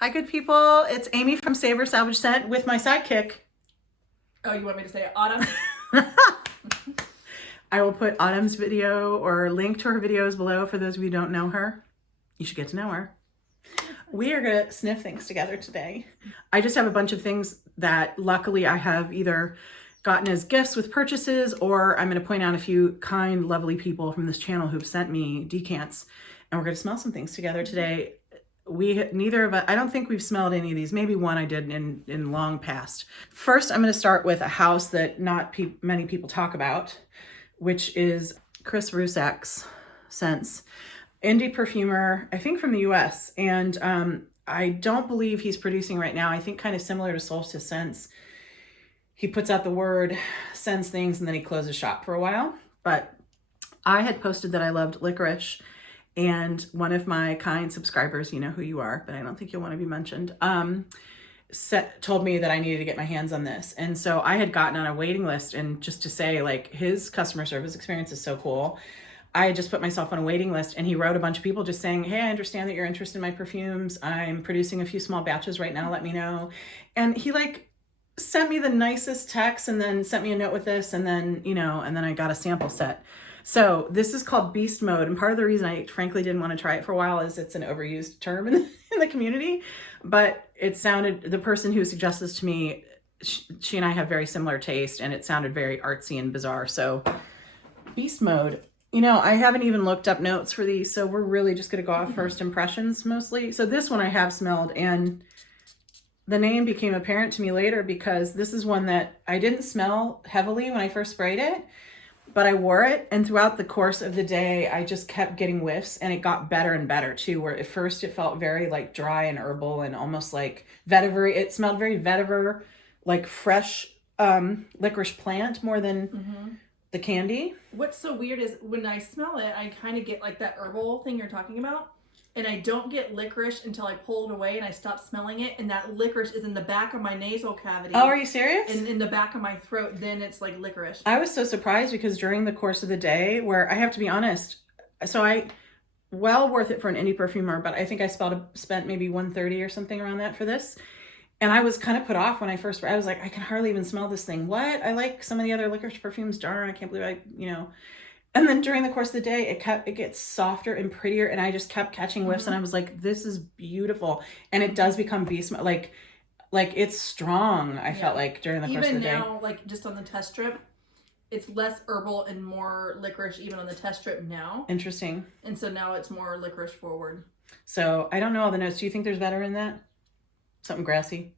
Hi, good people. It's Amy from Savor Salvage Scent with my sidekick. Oh, you want me to say it? Autumn? I will put Autumn's video or link to her videos below for those of you who don't know her. You should get to know her. We are going to sniff things together today. I just have a bunch of things that luckily I have either gotten as gifts with purchases, or I'm going to point out a few kind, lovely people from this channel who've sent me decants, and we're going to smell some things together today. Neither of us, I don't think we've smelled any of these. Maybe one I did in long past. First, I'm going to start with a house that not many people talk about, which is Chris Rusak's scents. Indie perfumer, I think from the US. And I don't believe he's producing right now. I think kind of similar to Solstice Scents. He puts out the word, sends things, and then he closes shop for a while. But I had posted that I loved licorice. And one of my kind subscribers, you know who you are, but I don't think you'll want to be mentioned, told me that I needed to get my hands on this. And so I had gotten on a waiting list, and just to say, like, his customer service experience is so cool. I had just put myself on a waiting list, and he wrote a bunch of people just saying, hey, I understand that you're interested in my perfumes. I'm producing a few small batches right now. Let me know. And he sent me the nicest text and then sent me a note with this. And then, and then I got a sample set. So this is called Beast Mode. And part of the reason I frankly didn't want to try it for a while is it's an overused term in the community, but the person who suggested this to me, she and I have very similar taste, and it sounded very artsy and bizarre. So Beast Mode, I haven't even looked up notes for these. So we're really just going to go off first impressions mostly. So this one I have smelled, and the name became apparent to me later because this is one that I didn't smell heavily when I first sprayed it. But I wore it, and throughout the course of the day, I just kept getting whiffs, and it got better and better too, where at first it felt very dry and herbal and almost like vetiver. It smelled very vetiver, like fresh licorice plant more than the candy. What's so weird is when I smell it, I kind of get like that herbal thing you're talking about. And I don't get licorice until I pull it away and I stop smelling it. And that licorice is in the back of my nasal cavity. Oh, are you serious? And in the back of my throat, then it's like licorice. I was so surprised because during the course of the day, where I have to be honest, so well worth it for an indie perfumer, but I think I spent maybe $130 or something around that for this. And I was kind of put off when I was like, I can hardly even smell this thing. What? I like some of the other licorice perfumes. Darn, I can't believe And then during the course of the day, it gets softer and prettier, and I just kept catching whiffs, and I was like, this is beautiful. And it does become beast, like it's strong, I felt like during the course of the day. Even now, like just on the test strip, it's less herbal and more licorice even on the test strip now. Interesting. And so now it's more licorice forward. So I don't know all the notes. Do you think there's better in that? Something grassy?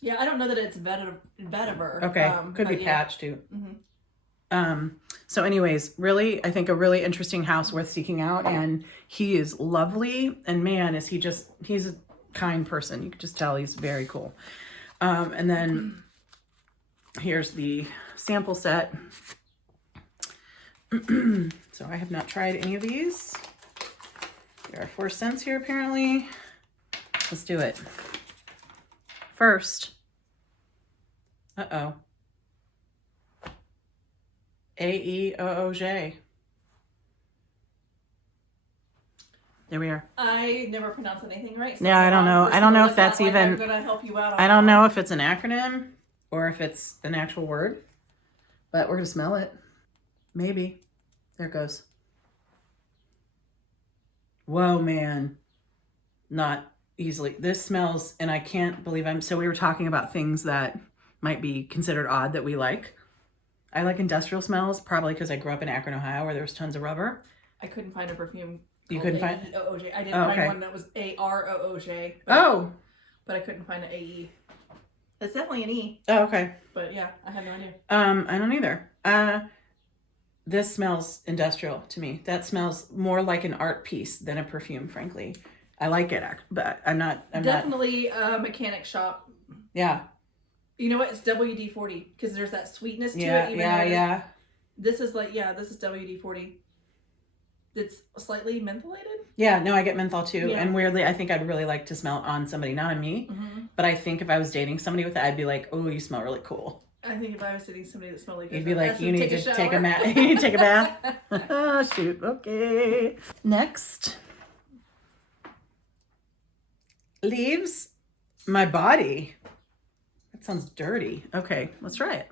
Yeah, I don't know that it's vetiver. Okay, could be patch too. Mm-hmm. So anyways, really, I think a really interesting house worth seeking out, and he is lovely, and man, he's a kind person. You can just tell he's very cool. And then here's the sample set. So I have not tried any of these. There are 4 scents here apparently. Let's do it. First, AEOOJ. There we are. I never pronounce anything right. So yeah, I don't know. I don't know if that's even. I'm gonna help you out. I don't know if it's an acronym or if it's an actual word, but we're gonna smell it. Maybe. There it goes. Whoa, man. Not easily. This smells, and I can't believe so we were talking about things that might be considered odd that we like. I like industrial smells, probably because I grew up in Akron, Ohio, where there was tons of rubber. I couldn't find a perfume. You couldn't find AEOOJ. I didn't find one that was AROOJ. But I couldn't find an AE. It's definitely an E. Oh, okay. But yeah, I have no idea. I don't either. This smells industrial to me. That smells more like an art piece than a perfume, frankly. I like it, but I'm definitely a mechanic shop. Yeah. You know what? It's WD-40 because there's that sweetness to it. Yeah. This is this is WD-40. It's slightly mentholated. Yeah, no, I get menthol too. Yeah. And weirdly, I think I'd really like to smell it on somebody, not on me. But I think if I was dating somebody with it, I'd be like, oh, you smell really cool. I think if I was dating somebody that smelled like this, you'd be like, you need to take a bath. You need to take a bath. Oh, shoot. Okay. Next. Leaves my body. That sounds dirty. Okay, let's try it.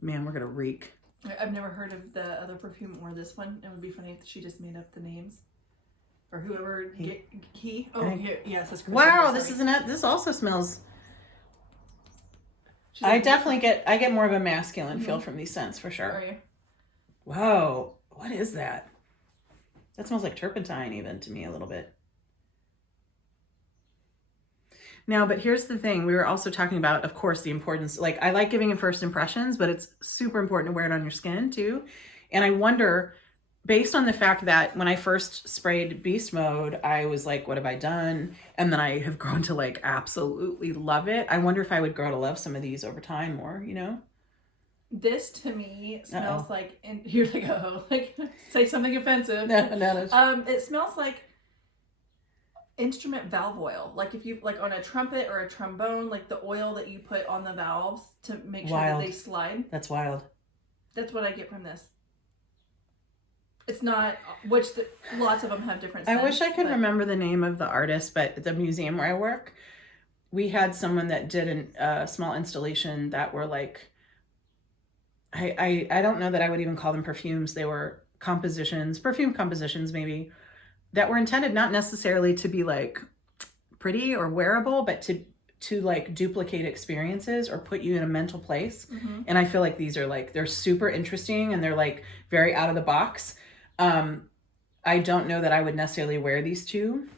Man, we're gonna reek. I've never heard of the other perfume or this one. It would be funny if she just made up the names. Or whoever. He? Oh, here. Yes, that's Chris. Wow, this isn't it. This also smells. I definitely get more of a masculine feel from these scents for sure. Are you? Whoa, what is that? That smells like turpentine even to me a little bit. Now, but here's the thing. We were also talking about, of course, the importance. Like, I like giving first impressions, but it's super important to wear it on your skin too. And I wonder, based on the fact that when I first sprayed Beast Mode, I was like, what have I done? And then I have grown to like absolutely love it. I wonder if I would grow to love some of these over time more, you know? This to me smells like, and you're like, oh, like say something offensive. No. It smells like instrument valve oil. Like if you, like on a trumpet or a trombone, like the oil that you put on the valves to make sure that they slide. That's wild. That's what I get from this. It's not, lots of them have different scents. I wish I could remember the name of the artist, but at the museum where I work, we had someone that did a small installation that were like, I don't know that I would even call them perfumes. They were compositions, perfume compositions maybe, that were intended not necessarily to be like pretty or wearable, but to like duplicate experiences or put you in a mental place. Mm-hmm. And I feel like these are like, they're super interesting and they're like very out of the box. I don't know that I would necessarily wear these two,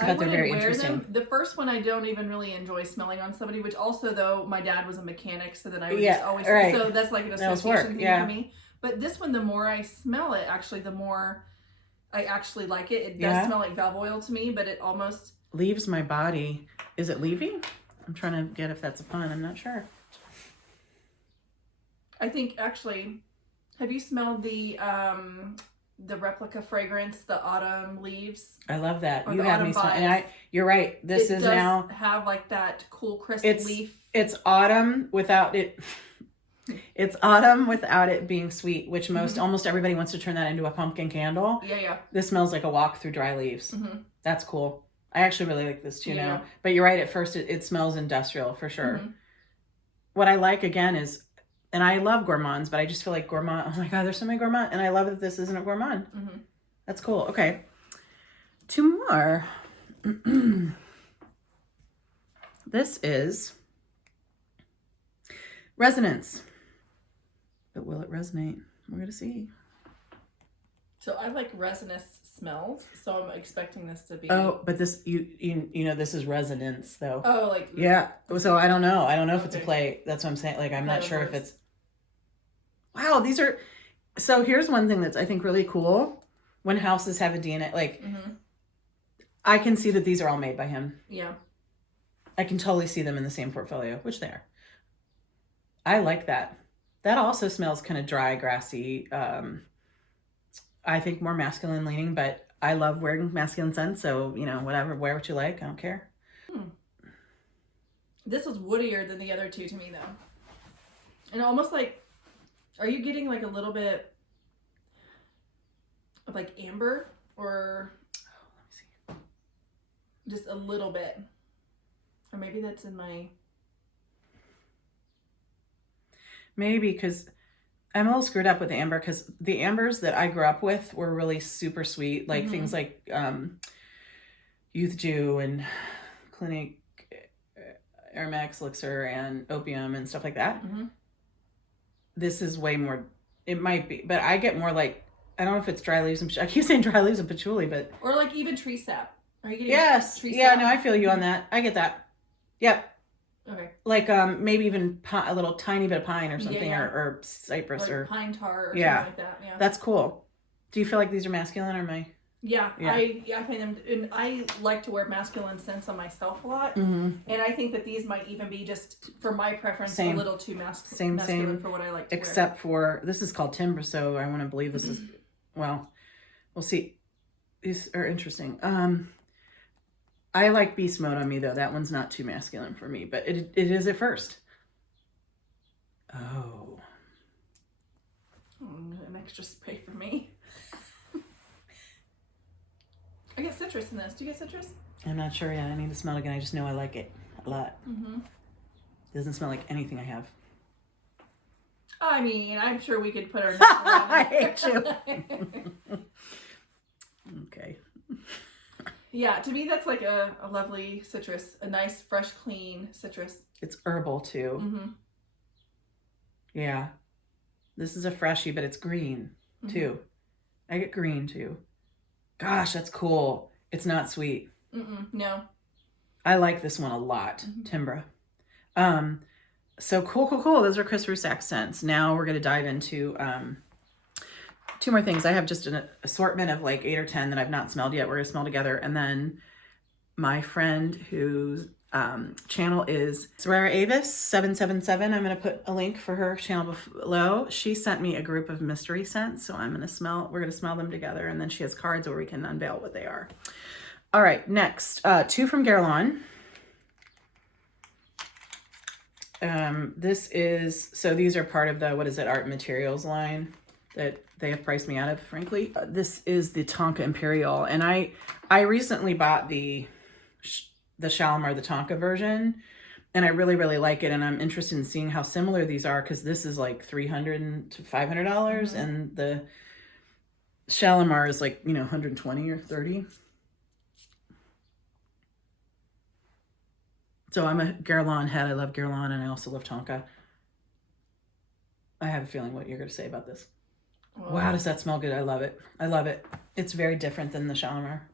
but they're very interesting. The first one I don't even really enjoy smelling on somebody, which also though my dad was a mechanic, so then I would just always so that's like an association thing for me. But this one, the more I smell it, actually, the more I actually like it. It does smell like valve oil to me, but it almost leaves my body. Is it leaving? I'm trying to get if that's a pun. I'm not sure. I think actually, have you smelled the replica fragrance, the autumn leaves? I love that. You had me smell, and you're right. This is now have like that cool crisp leaf. It's autumn without it. It's autumn without it being sweet, which almost everybody wants to turn that into a pumpkin candle. Yeah. This smells like a walk through dry leaves. Mm-hmm. That's cool. I actually really like this too now. But you're right. At first, it smells industrial for sure. Mm-hmm. What I like again is, and I love gourmands, but I just feel like gourmand. Oh my God, there's so many gourmand, and I love that this isn't a gourmand. Mm-hmm. That's cool. Okay, 2 more. This is resonance. But will it resonate? We're gonna see. So I like resinous smells, so I'm expecting this to be. Oh, but this you know this is resonance though. Oh, like yeah. So I don't know. I don't know if it's a play. That's what I'm saying. Like I'm not sure if it's. Wow, these are. So here's one thing that's I think really cool. When houses have a DNA, like I can see that these are all made by him. Yeah. I can totally see them in the same portfolio, which they are. I like that. That also smells kind of dry, grassy. I think more masculine leaning, but I love wearing masculine scents. So, you know, whatever, wear what you like. I don't care. This was woodier than the other two to me though. And almost like, are you getting like a little bit of like amber or let me see. Just a little bit? Or maybe that's in my... Maybe because I'm a little screwed up with the amber because the ambers that I grew up with were really super sweet. Like things like Youth Dew and Clinique, Aromax Elixir and Opium and stuff like that. This is way more, it might be, but I get more like, I don't know if it's dry leaves and I keep saying dry leaves and patchouli, but. Or like even tree sap. Are you getting tree sap? Yeah, sap? no, I feel you on that. I get that. Yep. Okay. Like maybe even a little tiny bit of pine or something, or cypress like or pine tar or something like that. Yeah. That's cool. Do you feel like these are masculine or my? Yeah. I find them, and I like to wear masculine scents on myself a lot, and I think that these might even be just for my preference a little too masculine for what I like to wear. Except for this is called Timbre, so I want to believe this is well. We'll see. These are interesting. I like Beast Mode on me though. That one's not too masculine for me, but it is at first. Oh. An extra spray for me. I get citrus in this. Do you get citrus? I'm not sure yet. I need to smell it again. I just know I like it a lot. Mm-hmm. Doesn't smell like anything I have. I mean, I'm sure we could put our I hate you. Okay. Yeah, to me that's like a lovely citrus. A nice, fresh, clean citrus. It's herbal too. Mm-hmm. Yeah. This is a freshie, but it's green too. I get green too. Gosh, that's cool. It's not sweet. No. I like this one a lot. Timbre. So cool. Those are Chris Rusak scents. Now we're going to dive into 2 more things. I have just an assortment of like 8 or 10 that I've not smelled yet. We're going to smell together. And then my friend whose channel is Rara Avis777. I'm going to put a link for her channel below. She sent me a group of mystery scents. So we're going to smell them together. And then she has cards where we can unveil what they are. All right. Next, 2 from Guerlain. These are part of the, Art Materials line that they have priced me out of, frankly. This is the Tonka Imperiale, and I recently bought the Shalimar, the Tonka version, and I really, really like it, and I'm interested in seeing how similar these are, because this is like $300 to $500, and the Shalimar is like, $120 or $30. So I'm a Guerlain head. I love Guerlain, and I also love Tonka. I have a feeling what you're going to say about this. Whoa. Wow, does that smell good? I love it. I love it. It's very different than the Shalimar.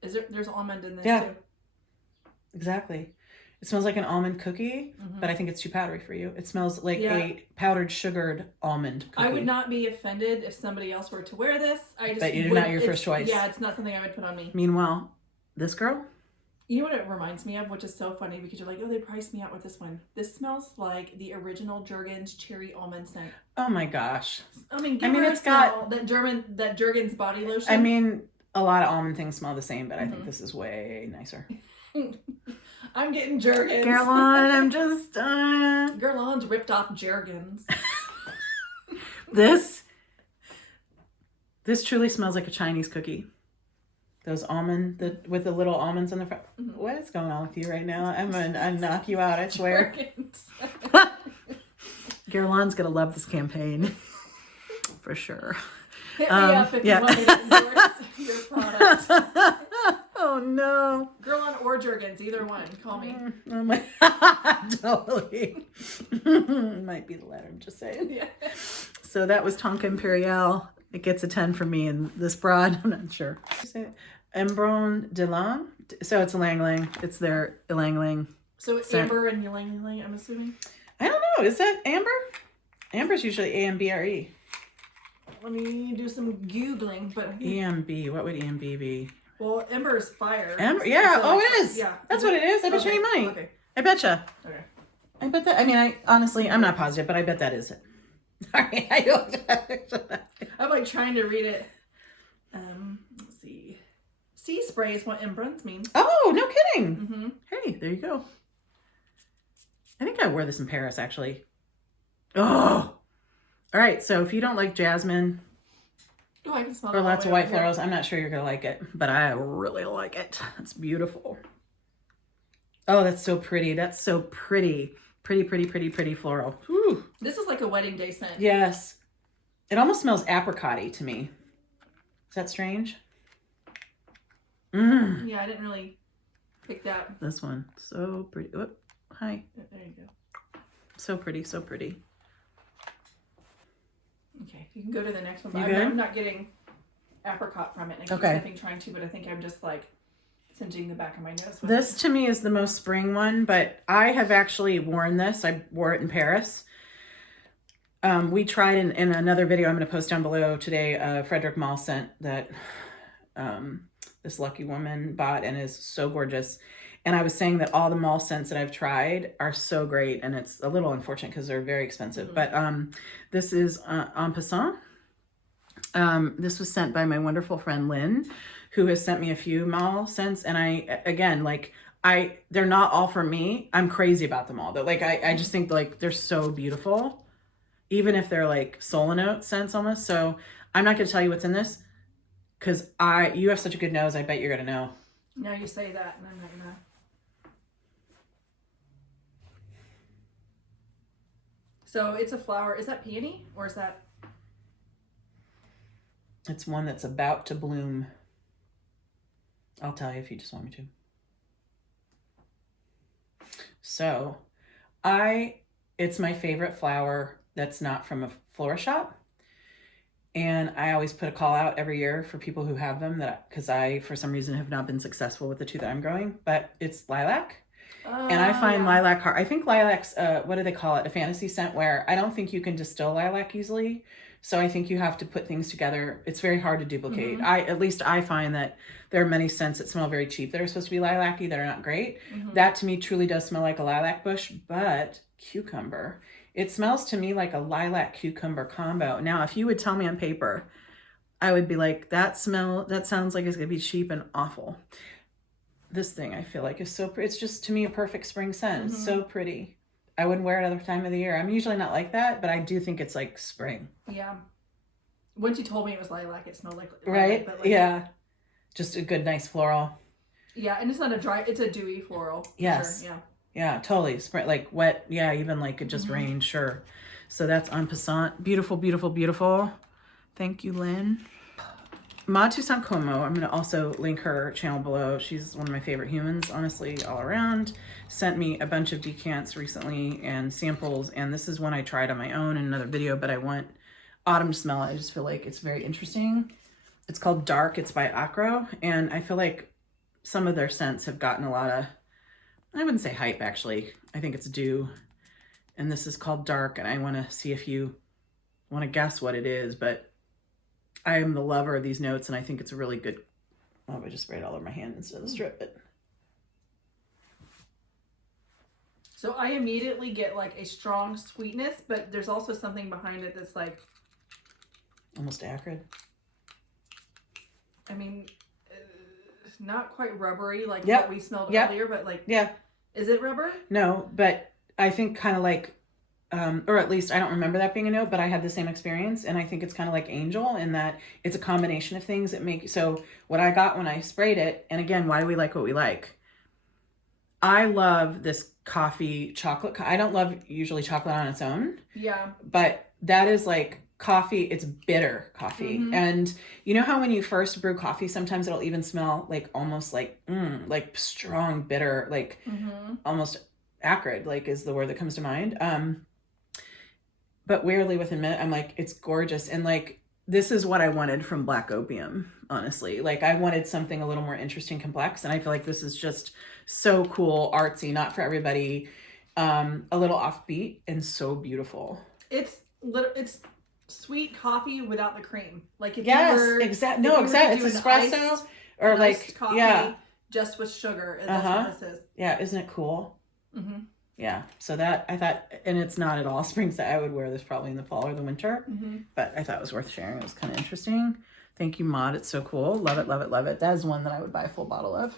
There's almond in this too? Exactly. It smells like an almond cookie, but I think it's too powdery for you. It smells like a powdered sugared almond cookie. I would not be offended if somebody else were to wear this. But you're not your first choice. Yeah, it's not something I would put on me. Meanwhile, this girl... You know what it reminds me of, which is so funny because you're like, oh, they priced me out with this one. This smells like the original Jergens cherry almond scent. Oh my gosh. I mean, it's got that Jergens body lotion. I mean, a lot of almond things smell the same, but I think this is way nicer. I'm getting Jergens. Guerlain, I'm just Guerlain's ripped off Jergens. This truly smells like a Chinese cookie. Those with the little almonds on the front. What is going on with you right now? I'm gonna knock you out, I swear. Guerlain's gonna love this campaign. For sure. Hit me up if you want me to endorse your product. Oh no. Guerlain or Jergens, either one. Call me. Oh my totally. Might be the latter, I'm just saying. Yeah. So that was Tonka Imperiale. It gets a 10 from me, and this broad, I'm not sure. Embruns de Ylang. So it's Ylang Ylang. It's their Ylang Ylang. So it's amber and Ylang Ylang, I'm assuming? I don't know. Is that amber? Amber's usually A-M-B-R-E. Let me do some Googling. But E-M-B. What would E-M-B be? Well, ember is fire. Ember? Yeah. So it is. Yeah. That's what it is. I bet you any money. Okay. I betcha. Okay. I bet that. I mean, I'm not positive, but I bet that is it. Sorry, I don't. I'm like trying to read it. Let's see. Sea spray is what Embruns means. Oh, no kidding. Hey, there you go. I think I wore this in Paris, actually. Oh. All right, so if you don't like jasmine I can smell or lots of white florals, I'm not sure you're going to like it, but I really like it. It's beautiful. Oh, that's so pretty. That's so pretty. Pretty floral. Whew. This is like a wedding day scent. Yes. It almost smells apricot-y to me. Is that strange? Yeah, I didn't really pick that. This one. So pretty. Whoop. Hi. There you go. So pretty. Okay, you can go to the next one. You good? I'm not getting apricot from it. And I keep sniffing, trying to, but I think I'm just like singeing the back of my nose. This to me is the most spring one, but I have actually worn this. I wore it in Paris. We tried in another video I'm going to post down below today, a Frederic Malle scent that this lucky woman bought and is so gorgeous. And I was saying that all the Malle scents that I've tried are so great, and it's a little unfortunate because they're very expensive. But this is en Passant. This was sent by my wonderful friend Lynn, who has sent me a few Malle scents, and they're not all for me. I'm crazy about them all. But I just think like they're so beautiful, even if they're like soul note scents almost. So I'm not going to tell you what's in this. Because you have such a good nose, I bet you're going to know. Now you say that, and I'm not going to. So it's a flower. Is that peony, or is that? It's one that's about to bloom. I'll tell you if you just want me to. So, it's my favorite flower that's not from a florist shop. And I always put a call out every year for people who have them, because I, for some reason, have not been successful with the two that I'm growing. But it's lilac. And I find lilac hard. I think lilac's, what do they call it? A fantasy scent where I don't think you can distill lilac easily. So I think you have to put things together. It's very hard to duplicate. At least I find that there are many scents that smell very cheap that are supposed to be lilac-y that are not great. That to me truly does smell like a lilac bush, but cucumber. It smells to me like a lilac cucumber combo. Now, if you would tell me on paper, I would be like, that sounds like it's gonna be cheap and awful. This thing I feel like is so pretty. It's just to me a perfect spring scent. It's so pretty. I wouldn't wear it other time of the year. I'm usually not like that, but I do think it's like spring. Yeah. Once you told me it was lilac, it smelled like lilac, right. But like, yeah. Just a good, nice floral. Yeah, and it's not a dry. It's a dewy floral. Yes. Sure. Yeah. Yeah, totally. Spring, like wet. Yeah, even like it just rained. Sure. So that's on Passant. Beautiful, beautiful, beautiful. Thank you, Lynn. Maude Toussaint Como, I'm going to also link her channel below. She's one of my favorite humans, honestly, all around. Sent me a bunch of decants recently and samples, and this is one I tried on my own in another video, but I want autumn to smell it. I just feel like it's very interesting. It's called Dark. It's by AKRO, and I feel like some of their scents have gotten a lot of, I wouldn't say hype, actually. I think it's due, and this is called Dark, and I want to see if you want to guess what it is, but I am the lover of these notes, and I think it's a really good. Oh, I just sprayed all over my hand instead of the strip. But so I immediately get like a strong sweetness, but there's also something behind it that's like almost acrid. I mean, not quite rubbery like what we smelled earlier, but like is it rubber? No, but I think kind of like. Or at least I don't remember that being a note, but I had the same experience, and I think it's kind of like Angel in that it's a combination of things that make. So what I got when I sprayed it, and again, why do we like what we like? I love this coffee chocolate. I don't love usually chocolate on its own. Yeah. But that is like coffee. It's bitter coffee, and you know how when you first brew coffee, sometimes it'll even smell like almost like strong bitter, like almost acrid, like is the word that comes to mind. But weirdly, within a minute, I'm like, it's gorgeous. And like, this is what I wanted from Black Opium, honestly. Like, I wanted something a little more interesting, complex. And I feel like this is just so cool, artsy, not for everybody, a little offbeat, and so beautiful. It's sweet coffee without the cream. Like, if exactly. No, exactly. It's espresso or like, coffee just with sugar. That's what this is. Yeah, isn't it cool? Yeah, so that I thought, and it's not at all spring scent. I would wear this probably in the fall or the winter, but I thought it was worth sharing. It was kind of interesting. Thank you, Maude. It's so cool. Love it, love it, love it. That is one that I would buy a full bottle of.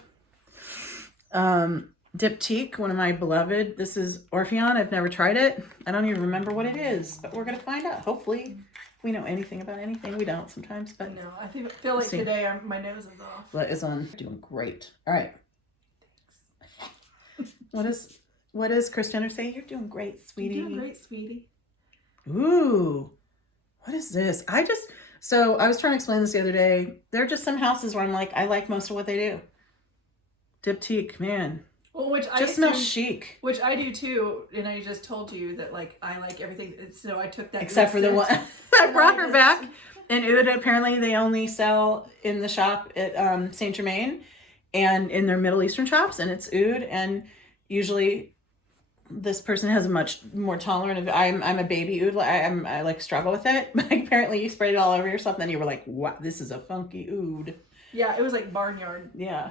Diptyque, one of my beloved. This is Orpheon. I've never tried it. I don't even remember what it is, but we're going to find out. Hopefully, if we know anything about anything. We don't sometimes, but no, I feel like today my nose is off. But it's on. Doing great. All right. Thanks. What does Kris Jenner say? You're doing great, sweetie. You're doing great, sweetie. Ooh, what is this? So I was trying to explain this the other day. There are just some houses where I'm like, I like most of what they do. Diptyque, man. Well, which I just smells chic. Which I do too, and I just told you that like I like everything. So I took that except for the one I brought her back. And Oud, apparently they only sell in the shop at Saint Germain and in their Middle Eastern shops, and it's Oud. And usually this person has a much more tolerant of. I'm a baby Oud. I like struggle with it. But apparently you sprayed it all over yourself, and then you were like, "Wow, this is a funky Oud." Yeah, it was like barnyard. Yeah.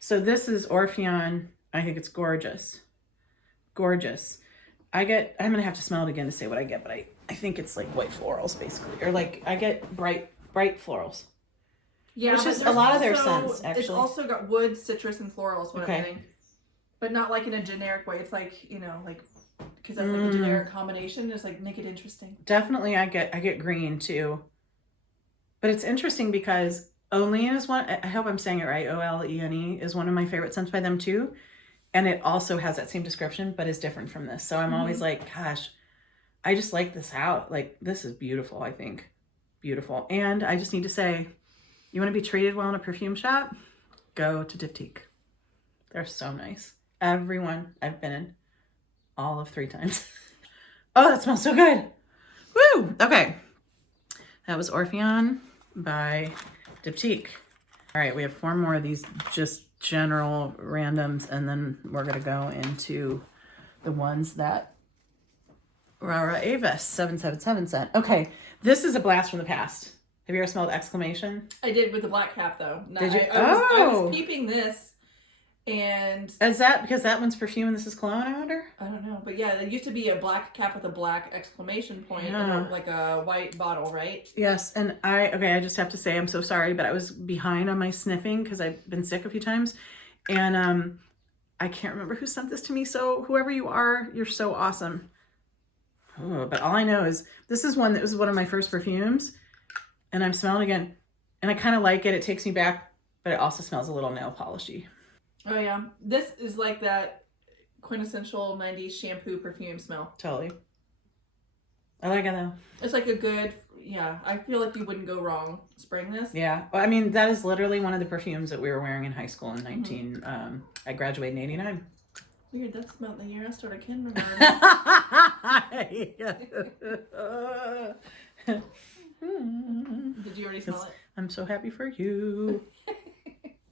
So this is Orpheon. I think it's gorgeous. Gorgeous. I'm gonna have to smell it again to say what I get, but I think it's like white florals basically, or like I get bright florals. Yeah, which is a lot of their scents. Actually, it's also got wood, citrus, and florals. What I'm getting. But not like in a generic way. It's like, like, because that's like a generic combination. It's like, make it interesting. Definitely I get green too. But it's interesting because Olean is one, I hope I'm saying it right, Olene is one of my favorite scents by them too. And it also has that same description, but is different from this. So I'm always like, gosh, I just like this out. Like, this is beautiful, I think. Beautiful. And I just need to say, you want to be treated well in a perfume shop? Go to Diptyque. They're so nice. Everyone I've been in, all of 3 times. Oh, that smells so good. Woo! Okay. That was Orpheon by Diptyque. All right, we have 4 more of these just general randoms, and then we're going to go into the ones that Rara Avis777 sent. Okay, this is a blast from the past. Have you ever smelled Exclamation? I did with the black cap, though. No, did you? I was peeping this, and... Is that because that one's perfume and this is cologne, I wonder? I don't know. But yeah, there used to be a black cap with a black exclamation point and like a white bottle, right? Yes, and I just have to say I'm so sorry, but I was behind on my sniffing because I've been sick a few times. And I can't remember who sent this to me, so whoever you are, you're so awesome. Oh, but all I know is this is one that was one of my first perfumes. And I'm smelling again, and I kind of like it. It takes me back, but it also smells a little nail polishy. Oh yeah, this is like that quintessential 90s shampoo perfume smell. Totally. I like it though. It's like a good, yeah, I feel like you wouldn't go wrong spraying this. Yeah, well, I mean, that is literally one of the perfumes that we were wearing in high school in I graduated in 89. Weird, that's about the year I started kindergarten. Did you already smell it? I'm so happy for you.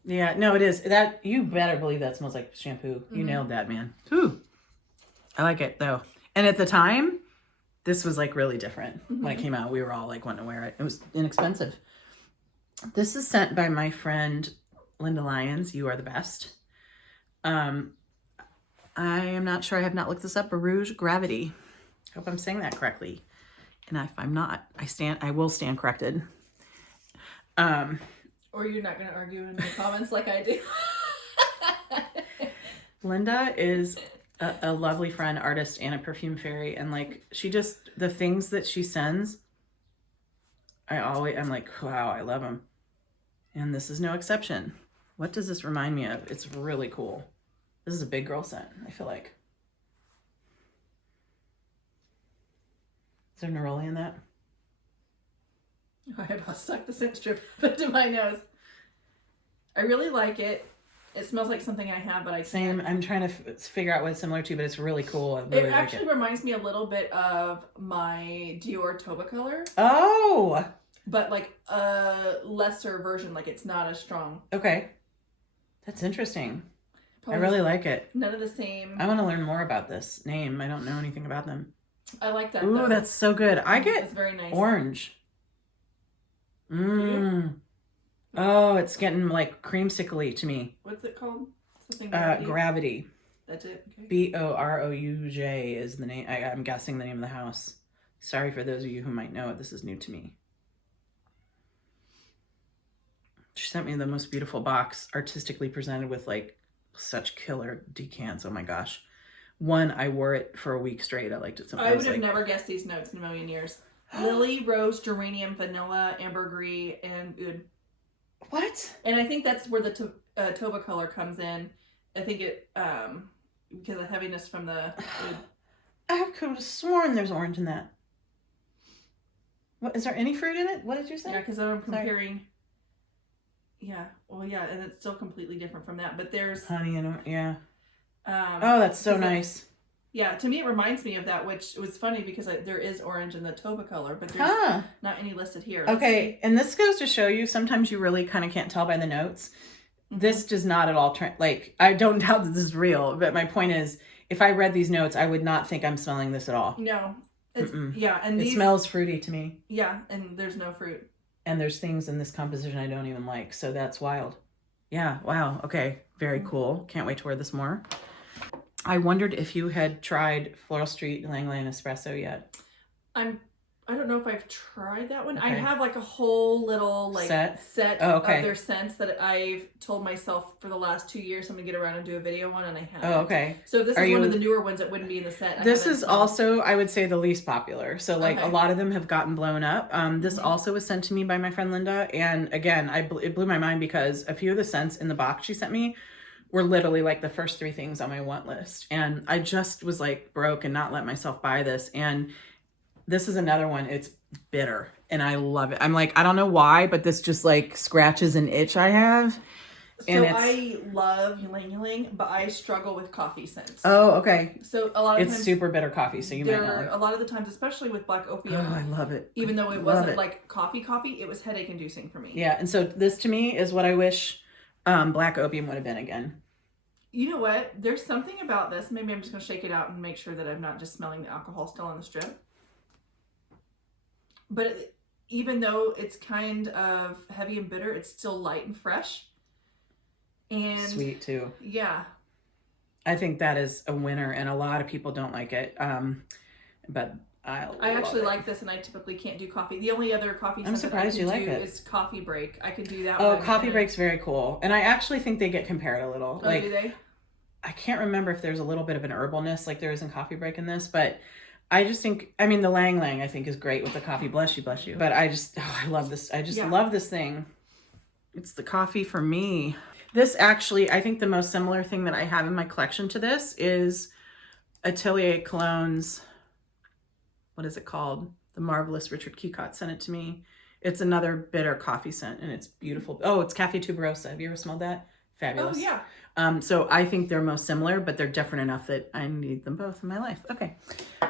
Yeah, no, it is. That, you better believe that smells like shampoo. You nailed that, man. Whew. I like it though. And at the time, this was like really different. When it came out, we were all like wanting to wear it. It was inexpensive. This is sent by my friend Lynda Lyons. You are the best. I am not sure. I have not looked this up. Barouj Gravity. I hope I'm saying that correctly. And if I'm not, I will stand corrected. Or you're not going to argue in the comments like I do. Lynda is a lovely friend, artist, and a perfume fairy. And like, she just, the things that she sends, I'm like, wow, I love them. And this is no exception. What does this remind me of? It's really cool. This is a big girl scent, I feel like. Is there neroli in that? I about stuck the scent strip into my nose. I really like it. It smells like something I have, but I can't. Same. I'm trying to figure out what it's similar to, but it's really cool. Really it actually reminds me a little bit of my Dior Taupe color. Oh! But like a lesser version. Like it's not as strong. Okay. That's interesting. Probably I really like it. None of the same. I want to learn more about this name. I don't know anything about them. I like that. Ooh, though. That's so good. I get it's very nice. Orange. Mmm. Oh, it's getting like creamsicle-y to me. What's it called? Something Gravity. That's it. Okay. Barouj is the name. I'm guessing the name of the house. Sorry for those of you who might know it. This is new to me. She sent me the most beautiful box, artistically presented with like such killer decants. Oh my gosh. One, I wore it for a week straight. I liked it so much. I would have never guessed these notes in a million years. Lily, rose, geranium, vanilla, ambergris, and oud. What? And I think that's where the Taupe color comes in. I think it, because of the heaviness from the oud. I could have sworn there's orange in that. What, is there any fruit in it? What did you say? Yeah, because I'm comparing. Yeah, well, yeah, and it's still completely different from that. But there's honey and yeah. Oh, that's so nice. Yeah, to me it reminds me of that, which was funny because there is orange in the Taupe color, but there's not any listed here. Okay, and this goes to show you sometimes you really kind of can't tell by the notes. This does not at all like, I don't doubt that this is real, but my point is, if I read these notes, I would not think I'm smelling this at all. No, it's yeah, and it smells fruity to me. Yeah, and there's no fruit. And there's things in this composition I don't even like, so that's wild. Yeah, wow, okay, very cool. Can't wait to wear this more. I wondered if you had tried Floral Street, Ylang and Espresso yet. I'm I don't know if I've tried that one. Okay. I have like a whole little like set of their scents that I've told myself for the last 2 years I'm gonna get around and do a video on, and I haven't. Oh, okay. So if this is one of the newer ones that wouldn't be in the set. This is also, I would say, the least popular. So like a lot of them have gotten blown up. This also was sent to me by my friend Lynda, and again, it blew my mind because a few of the scents in the box she sent me were literally like the first 3 things on my want list, and I just was like broke and not let myself buy this. And this is another one. It's bitter and I love it. I'm like, I don't know why, but this just like scratches an itch I have. And so I love Ylang, but I struggle with coffee scents. Oh, okay. So a lot of times it's super bitter coffee, so you might not like. A lot of the times, especially with black opium. Oh, I love it. Even though it wasn't like coffee, it was headache inducing for me. Yeah, and so this to me is what I wish black opium would have been again. You know what? There's something about this. Maybe I'm just gonna shake it out and make sure that I'm not just smelling the alcohol still on the strip. But even though it's kind of heavy and bitter, it's still light and fresh. And sweet too. Yeah. I think that is a winner, and a lot of people don't like it. But I actually like this, and I typically can't do coffee. The only other coffee I'm surprised you like it is Coffee Break. I could do that. Oh, Coffee Break's very cool. And I actually think they get compared a little. Oh, do they? I can't remember if there's a little bit of an herbalness like there is in Coffee Break in this, but I just think, I mean, the Ylang I think is great with the coffee. Bless you. But I just, I love this. I just love this thing. It's the coffee for me. This actually, I think the most similar thing that I have in my collection to this is Atelier Cologne's, what is it called? The Marvelous Richard Keycott sent it to me. It's another bitter coffee scent, and it's beautiful. Oh, it's Cafe Tuberosa. Have you ever smelled that? Fabulous. Oh, yeah. So I think they're most similar, but they're different enough that I need them both in my life. Okay.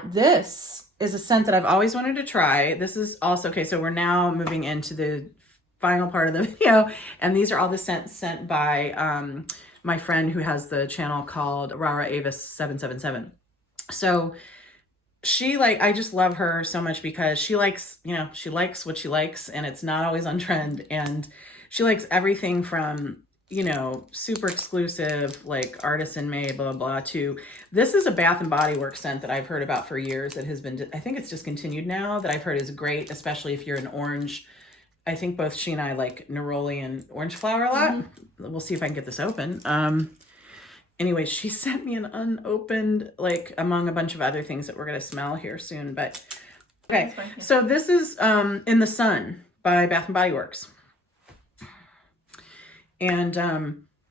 This is a scent that I've always wanted to try. This is also, okay, so we're now moving into the final part of the video, and these are all the scents sent by my friend who has the channel called Rara Avis777. So she I just love her so much because she likes, she likes what she likes, and it's not always on trend, and she likes everything from super exclusive, like artisan made, blah, blah, to this is a Bath and Body Works scent that I've heard about for years that has been, I think it's discontinued now, that I've heard is great, especially if you're an orange. I think both she and I like neroli and orange flower a lot. We'll see if I can get this open. Anyway, she sent me an unopened, among a bunch of other things that we're going to smell here soon. But okay, so this is In the Sun by Bath and Body Works. And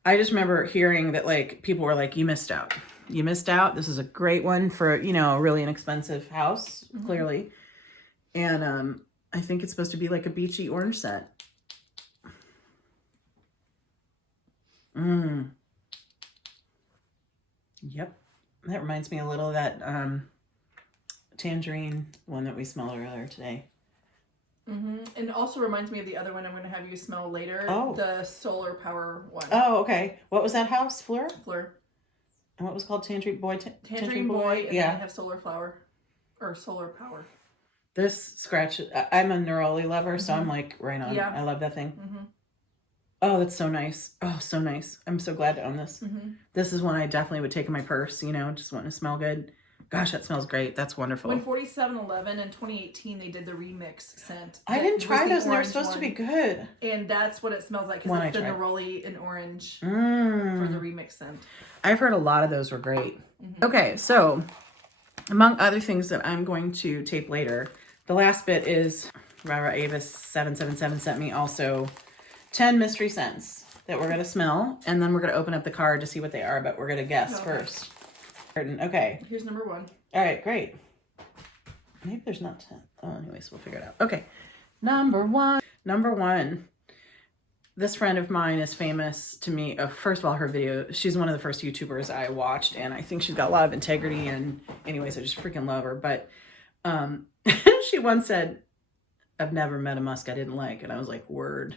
I just remember hearing that people were like, you missed out. You missed out. This is a great one for, a really inexpensive house, clearly. And I think it's supposed to be like a beachy orange scent. Yep. That reminds me a little of that tangerine one that we smelled earlier today. And it also reminds me of the other one I'm going to have you smell later. Oh. The solar power one. Oh, okay. What was that house? Fleur? Fleur. And what was it called? Tangerine Boy? Tangerine Boy. And then I have solar flower. Or solar power. This scratch, I'm a neroli lover, so I'm right on. Yeah. I love that thing. Oh, that's so nice. Oh, so nice. I'm so glad to own this. This is one I definitely would take in my purse, just wanting to smell good. Gosh, that smells great. That's wonderful. When 4711 in 2018, they did the remix scent. I didn't try those, and they were supposed to be good. And that's what it smells like, because it's the neroli and orange for the remix scent. I've heard a lot of those were great. Okay, so among other things that I'm going to tape later, the last bit is Rara Avis777 sent me also 10 mystery scents that we're going to smell, and then we're going to open up the card to see what they are, but we're going to guess first. Okay. Here's number 1. All right, great. Maybe there's not 10. Oh, anyways, we'll figure it out. Okay. Number one. This friend of mine is famous to me. First of all, her video, she's one of the first YouTubers I watched, and I think she's got a lot of integrity, and anyways, I just freaking love her. But she once said, I've never met a musk I didn't like, and I was like, word.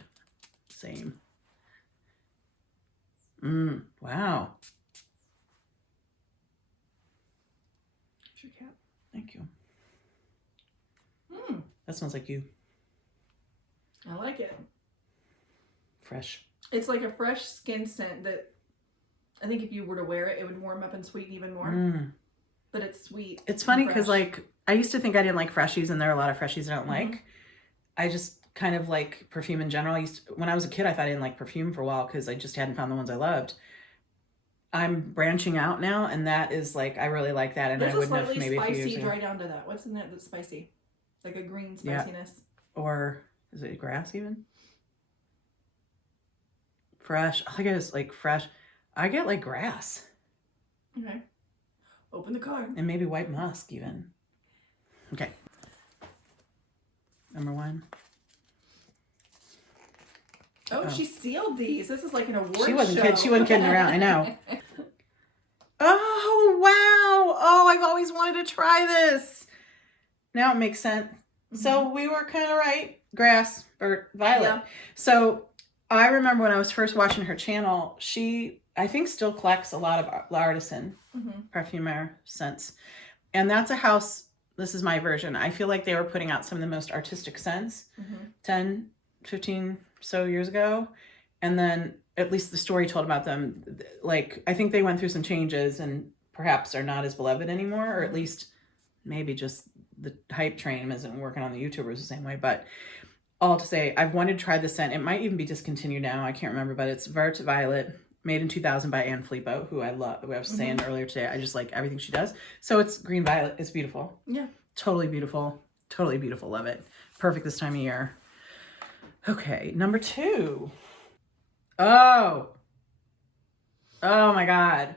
Same. Wow. Your cap. Thank you. That smells like you. I like it. Fresh. It's like a fresh skin scent that I think if you were to wear it, it would warm up and sweeten even more. but it's sweet. It's funny because like I used to think I didn't like freshies, and there are a lot of freshies I don't like. I just kind of like perfume in general. When I was a kid, I thought I didn't like perfume for a while because I just hadn't found the ones I loved. I'm branching out now, and that is like I really like that, and I wouldn't have maybe a few years ago. Dry down to that. What's in that that's spicy? Like a green spiciness. Yeah. Or is it grass even? Fresh. All I get is like fresh. I get like grass. Okay. Open the card. And maybe white musk even. Okay. Number 1. Oh, she sealed these. This is like an award show. She wasn't kidding around. I know. Oh, wow. Oh, I've always wanted to try this. Now it makes sense. So we were kind of right. Grass or violet. Yeah. So I remember when I was first watching her channel, she, I think, still collects a lot of artisan Parfumeur scents. And that's a house, this is my version. I feel like they were putting out some of the most artistic scents 10, 15 so years ago. And then at least the story told about them, like, I think they went through some changes and perhaps are not as beloved anymore, or at least maybe just the hype train isn't working on the YouTubers the same way. But all to say, I've wanted to try the scent. It might even be discontinued now. I can't remember, but it's Verte Violet, made in 2000 by Anne Filippo, who I love. Who I was saying earlier today, I just like everything she does. So it's green violet. It's beautiful. Yeah. Totally beautiful. Totally beautiful. Love it. Perfect this time of year. Okay, number 2. Oh my God.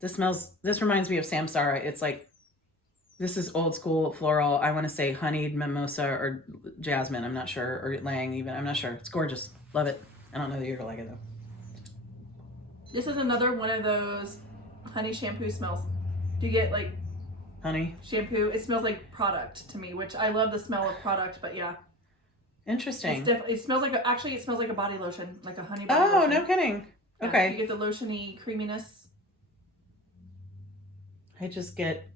This reminds me of Samsara. It's like, this is old school floral. I want to say honeyed mimosa or jasmine. I'm not sure. Or Ylang even. I'm not sure. It's gorgeous. Love it. I don't know that you're going to like it though. This is another one of those honey shampoo smells. Do you get like honey shampoo? It smells like product to me, which I love the smell of product, but yeah. Interesting. It smells like it smells like a body lotion, like a honey body lotion. Oh, no kidding. Yeah, okay. You get the lotiony creaminess. I just get,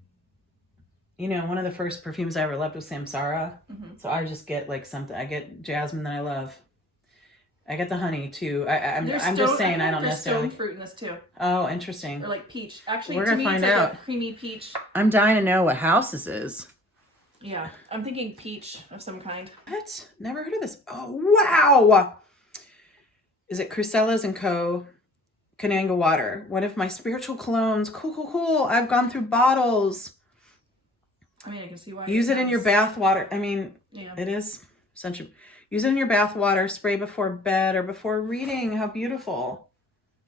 one of the first perfumes I ever loved was Samsara. So I just get like something. I get jasmine that I love. I get the honey too. I'm just saying I don't necessarily. There's stone fruit in this too. Oh, interesting. Or like peach. Actually, we're to gonna me, find it's like out. A creamy peach. I'm dying to know what house this is. Yeah, I'm thinking peach of some kind. What? Never heard of this. Oh, wow. Is it Crucella's & Co. Kananga water? One of my spiritual colognes. Cool. I've gone through bottles. I mean, I can see why. Use it in your bath water. I mean, yeah. It is such a... Use it in your bath water. Spray before bed or before reading. How beautiful.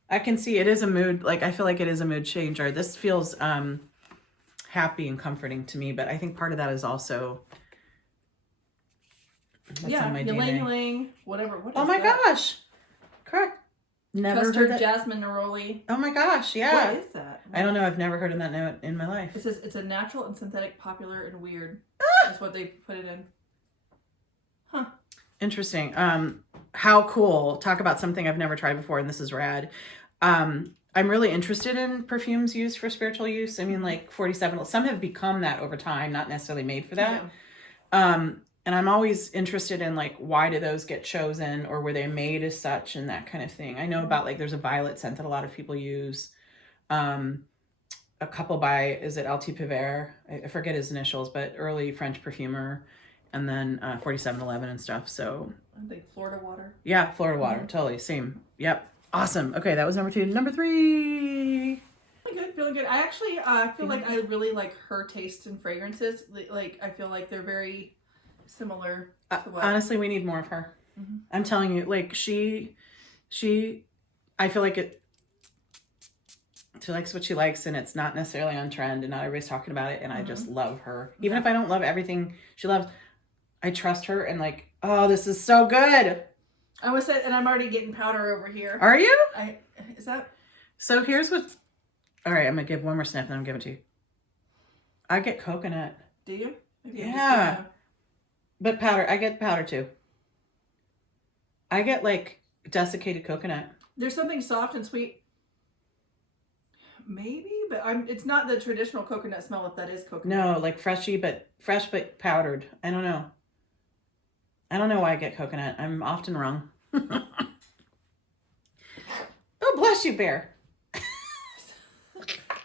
I can see it is a mood. Like, I feel like it is a mood changer. This feels... happy and comforting to me, but I think part of that is also Ylang, whatever. What is that? Gosh, correct. Never Custard heard that. jasmine neroli. Oh my gosh, yeah. What is that? I don't know. I've never heard of that note in my life. It says it's a natural and synthetic, popular and weird. That's what they put it in. Huh. Interesting. How cool. Talk about something I've never tried before, and this is rad. I'm really interested in perfumes used for spiritual use. I mean, like 47, some have become that over time, not necessarily made for that. Yeah. And I'm always interested in like, why do those get chosen, or were they made as such, and that kind of thing. I know about like, there's a violet scent that a lot of people use. A couple by, is it Alti Piver? I forget his initials, but early French perfumer. And then 4711 and stuff. So I think Florida water. Yeah, Florida water. Totally. Same. Yep. Awesome. Okay, that was number 2. Number 3. Feeling good. I actually feel like I really like her taste and fragrances. Like, I feel like they're very similar to what... Honestly, we need more of her. I'm telling you, like, she, I feel like she likes what she likes, and it's not necessarily on trend, and not everybody's talking about it, and I just love her. Even if I don't love everything she loves, I trust her, and like, oh, this is so good. I was saying, and I'm already getting powder over here. Are you? Is that? So here's what. All right, I'm gonna give one more sniff, and then I'm gonna give it to you. I get coconut. Do you? Maybe yeah. But powder. I get powder too. I get like desiccated coconut. There's something soft and sweet. Maybe, but it's not the traditional coconut smell. If that is coconut. No, like fresh but powdered. I don't know. I don't know why I get coconut. I'm often wrong. Oh, bless you, Bear.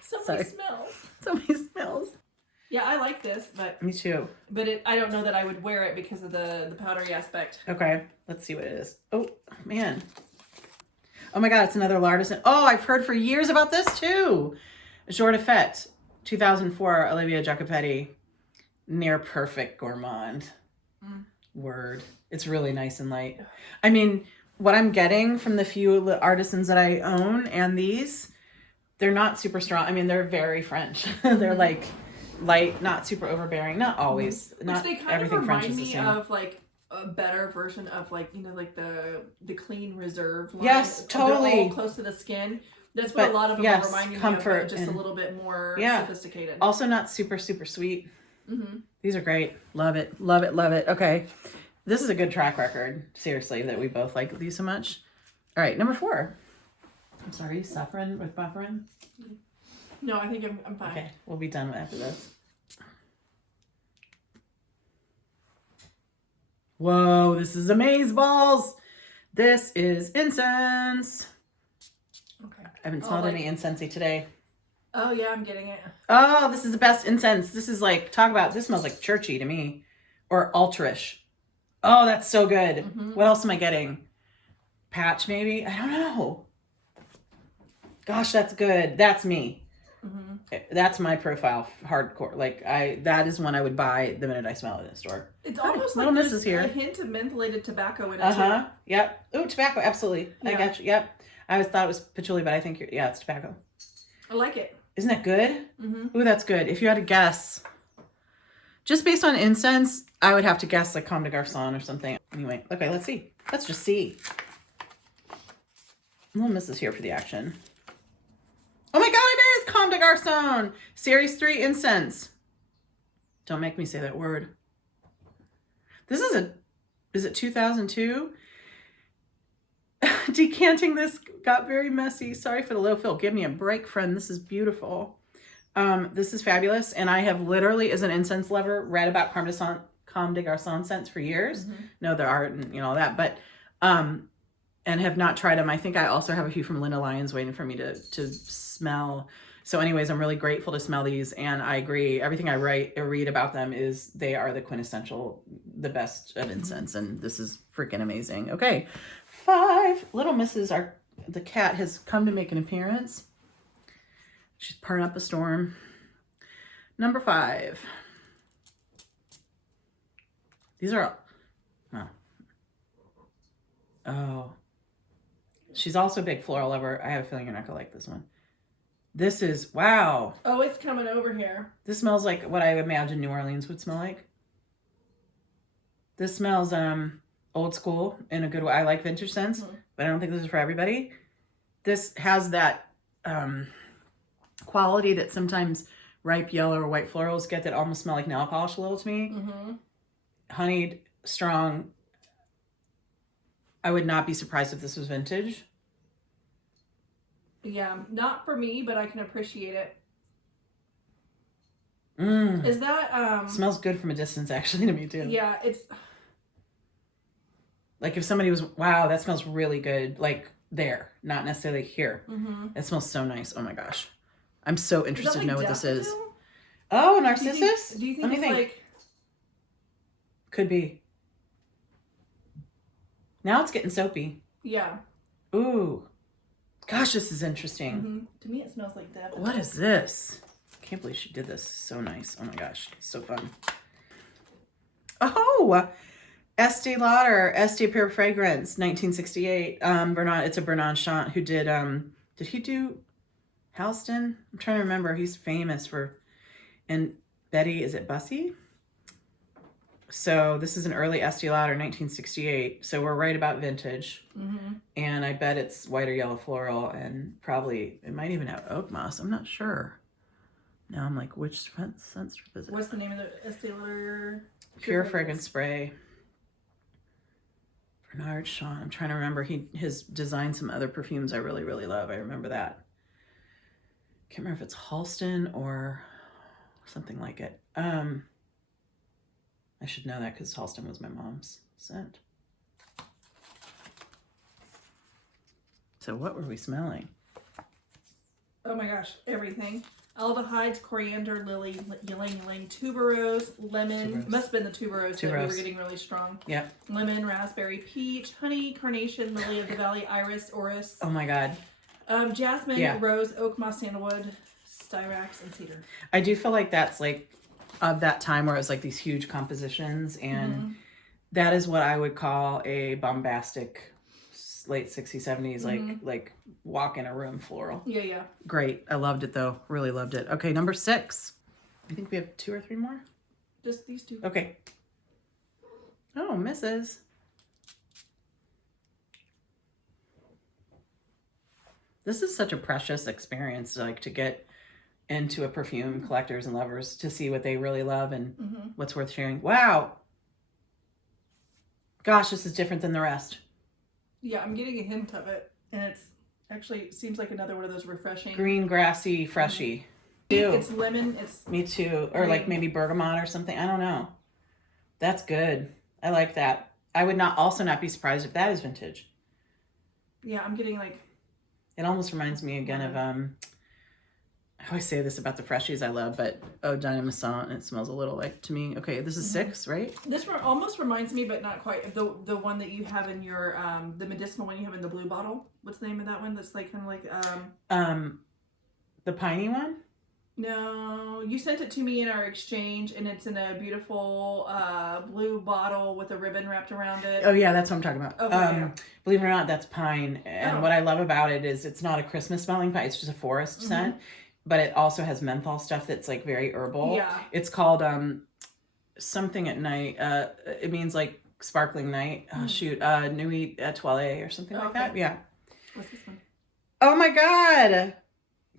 So many smells. So many smells. Yeah, I like this, but me too. But I don't know that I would wear it because of the powdery aspect. Okay, let's see what it is. Oh man. Oh my God, it's another L'artisan. Oh, I've heard for years about this too. Jour de Fete, 2004, Olivia Jacopetti. Near perfect gourmand. Word. It's really nice and light. I mean, what I'm getting from the few artisans that I own and these, they're not super strong. I mean, they're very French. They're like light, not super overbearing. Not always. Not Which they kind everything of French remind is the me same. of like a better version of like, you know, like the clean reserve line. Yes, totally. They're all close to the skin. That's what a lot of them are reminding me of, just a little bit more sophisticated. Also not super, super sweet. These are great. Love it. Love it. Love it. Okay. This is a good track record. Seriously, that we both like these so much. All right. Number 4. I'm sorry. Suffering with buffering? No, I think I'm fine. Okay. We'll be done after this. Whoa. This is amazeballs. This is Incense. Okay. I haven't smelled any incensey today. Oh, yeah, I'm getting it. Oh, this is the best incense. This is like, talk about, this smells like churchy to me. Or altrish. Oh, that's so good. What else am I getting? Patch, maybe? I don't know. Gosh, that's good. That's me. That's my profile, hardcore. Like, that is one I would buy the minute I smell it in a store. It's almost like there's a hint of mentholated tobacco in it, too. Yep. Oh, tobacco, absolutely. Yeah. I got you. Yep. I always thought it was patchouli, but I think, it's tobacco. I like it. Isn't that good? Ooh, that's good. If you had to guess, just based on incense, I would have to guess like Comme des Garçons or something. Anyway, okay, let's see. Let's just see. Little Miss is here for the action. Oh my God, it is Comme des Garçons! Series 3 Incense. Don't make me say that word. This is it 2002? Decanting this got very messy. Sorry for the low fill. Give me a break, friend. This is beautiful. This is fabulous. And I have literally, as an incense lover, read about Comme des Garçons scents for years. Know their art and all that, but and have not tried them. I think I also have a few from Lynda Lyons waiting for me to smell. So anyways, I'm really grateful to smell these, and I agree. Everything I read about them is they are the quintessential, the best of incense, and this is freaking amazing. Okay, 5. Little Mrs. The cat has come to make an appearance. She's purring up a storm. Number 5. These are, oh. She's also a big floral lover. I have a feeling you're not gonna like this one. This is, wow. Oh, it's coming over here. This smells like what I imagine New Orleans would smell like. This smells old school in a good way. I like vintage scents, but I don't think this is for everybody. This has that quality that sometimes ripe yellow or white florals get that almost smell like nail polish a little to me. Honeyed, strong. I would not be surprised if this was vintage. Yeah, not for me, but I can appreciate it. Is that smells good from a distance actually to me too. Yeah, it's like if somebody was, wow, that smells really good, like there, not necessarily here. It smells so nice. Oh my gosh. I'm so interested to know what this is. Oh, Narcissus? Do you think it's like, could be. Now it's getting soapy. Yeah. Ooh. Gosh, this is interesting. To me, it smells like that. What is this? I can't believe she did this. So nice. Oh my gosh. So fun. Oh, Estee Lauder, Estee Pure Fragrance, 1968. It's a Bernard Chant who did he do Halston? I'm trying to remember. He's famous for, and Betty, is it Bussy? So this is an early Estee Lauder, 1968. So we're right about vintage. And I bet it's white or yellow floral, and probably, it might even have oak moss. I'm not sure. Now I'm like, which scent strip is it? What's the name of the Estee Lauder? Pure Fragrance Spray. Bernard Chant. I'm trying to remember. He has designed some other perfumes I really, really love. I remember that. Can't remember if it's Halston or something like it. I should know that because Halston was my mom's scent. So what were we smelling? Oh my gosh, everything. Aldehydes, coriander, lily, ylang, tuberose, lemon. Tuberose. Must have been the tuberose that we were getting really strong. Yep. Lemon, raspberry, peach, honey, carnation, lily of the valley, iris, orris. Oh my god. Jasmine, rose, oak moss, sandalwood, styrax, and cedar. I do feel like that's like of that time where it was like these huge compositions, and that is what I would call a bombastic late 60s, 70s, like walk in a room floral. Yeah. Great. I loved it though. Really loved it. Okay, number 6. I think we have 2 or 3 more. Just these 2. Okay. Oh, Mrs. This is such a precious experience, like to get into a perfume collectors and lovers to see what they really love and what's worth sharing. Wow. Gosh, this is different than the rest. Yeah, I'm getting a hint of it, and it's actually seems like another one of those refreshing green, grassy, freshy. It's lemon. It's me too, or like maybe bergamot or something. I don't know. That's good. I like that. I would also not be surprised if that is vintage. Yeah, I'm getting like. It almost reminds me again of I always say this about the freshies I love, but Dynamissant, it smells a little like to me. Okay, this is 6, right? This one almost reminds me, but not quite, of the one that you have in your the medicinal one you have in the blue bottle. What's the name of that one? That's like kind of like the piney one. No, you sent it to me in our exchange, and it's in a beautiful blue bottle with a ribbon wrapped around it. Oh yeah, that's what I'm talking about. Okay, believe it or not, that's pine, and what I love about it is it's not a Christmas smelling pine; it's just a forest scent. But it also has menthol stuff that's like very herbal. Yeah. It's called something at night. It means like sparkling night. Nuit Etoile or something like that. Yeah. What's this one? Oh my god.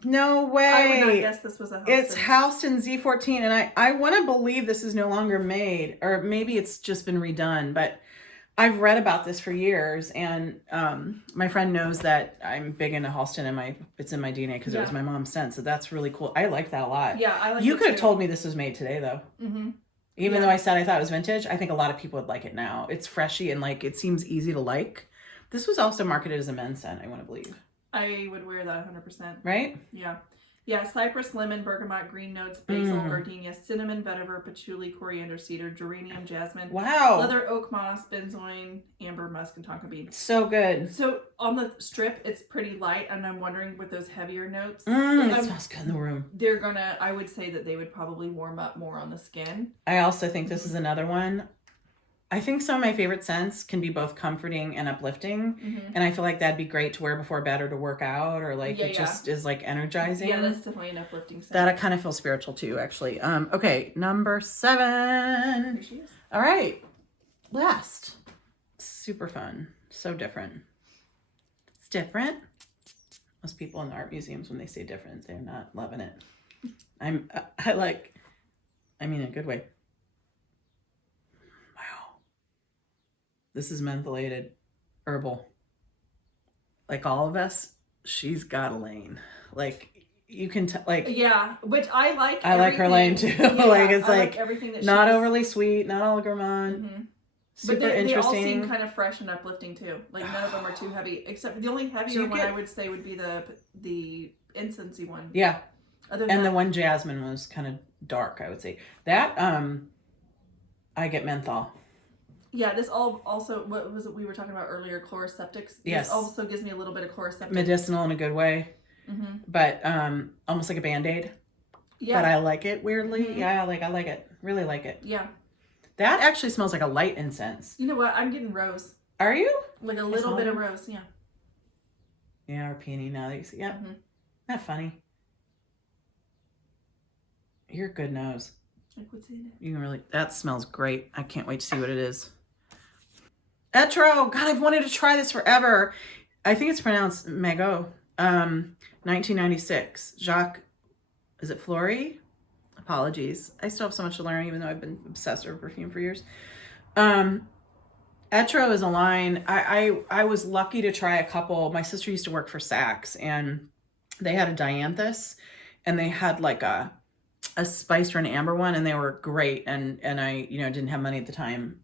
No way. I would not guess this was a Halston. It's Halston Z14, and I want to believe this is no longer made, or maybe it's just been redone, but I've read about this for years, and my friend knows that I'm big into Halston, and it's in my DNA because it was my mom's scent, so that's really cool. I like that a lot. Yeah, I like You it could have too. told me this was made today, though. Even though I said I thought it was vintage, I think a lot of people would like it now. It's freshy, and like it seems easy to like. This was also marketed as a men's scent, I want to believe. I would wear that 100%. Right? Yeah. Yeah, cypress, lemon, bergamot, green notes, basil, gardenia, cinnamon, vetiver, patchouli, coriander, cedar, geranium, jasmine. Wow. Leather, oak moss, benzoin, amber, musk, and tonka bean. So good. So on the strip, it's pretty light, and I'm wondering with those heavier notes. It smells good in the room. I would say that they would probably warm up more on the skin. I also think this is another one. I think some of my favorite scents can be both comforting and uplifting. And I feel like that'd be great to wear before bed or to work out, or like just is like energizing. Yeah, that's definitely an uplifting scent. That I kind of feel spiritual too, actually. Okay, number 7. Here she is. All right, last. Super fun. So different. It's different. Most people in art museums, when they say different, they're not loving it. I mean in a good way. This is mentholated herbal. Like all of us, she's got a lane. Like you can which I like. I like her lane too. Yeah, like it's I like everything that not overly sweet, not all gourmand. Super but they all interesting. seem kind of fresh and uplifting too. Like none of them are too heavy, except the only heavier one I would say would be the incensey one. Yeah. The one jasmine was kind of dark, I would say. That I get menthol. Yeah, this also, what was it we were talking about earlier, chloroseptics? Yes. This also gives me a little bit of chloroseptic. Medicinal in a good way. But almost like a Band-Aid. Yeah. But I like it weirdly. Yeah, I like it. Really like it. Yeah. That actually smells like a light incense. You know what? I'm getting rose. Are you? Like a little bit of rose, yeah. Yeah, or peony now that you see. Yeah. Isn't that funny? You're a good nose. Like what's in it? You can really, that smells great. I can't wait to see what it is. Etro. God, I've wanted to try this forever. I think it's pronounced Mago. 1996. Jacques, is it Flory? Apologies. I still have so much to learn, even though I've been obsessed with perfume for years. Etro is a line. I was lucky to try a couple. My sister used to work for Saks, and they had a dianthus, and they had like a spiced or an amber one, and they were great. And I, didn't have money at the time.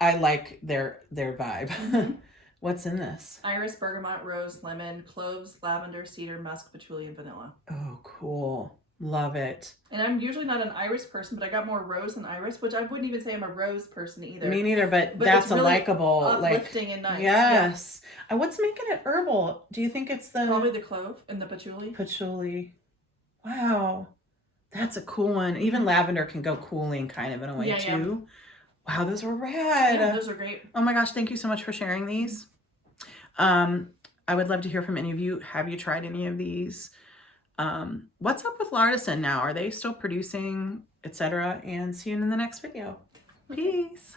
I like their vibe. What's in this? Iris, bergamot, rose, lemon, cloves, lavender, cedar, musk, patchouli, and vanilla. Oh, cool. Love it. And I'm usually not an iris person, but I got more rose than iris, which I wouldn't even say I'm a rose person either. Me neither, but that's a really likable, uplifting and nice. Yes. Yeah. And what's making it herbal? Do you think it's the... Probably the clove and the patchouli. Patchouli. Wow. That's a cool one. Even lavender can go cooling kind of in a way too. Yeah. Wow, those were rad. Yeah, those are great. Oh my gosh, thank you so much for sharing these. I would love to hear from any of you. Have you tried any of these? What's up with L'artisan now? Are they still producing, etc.? And see you in the next video. Peace.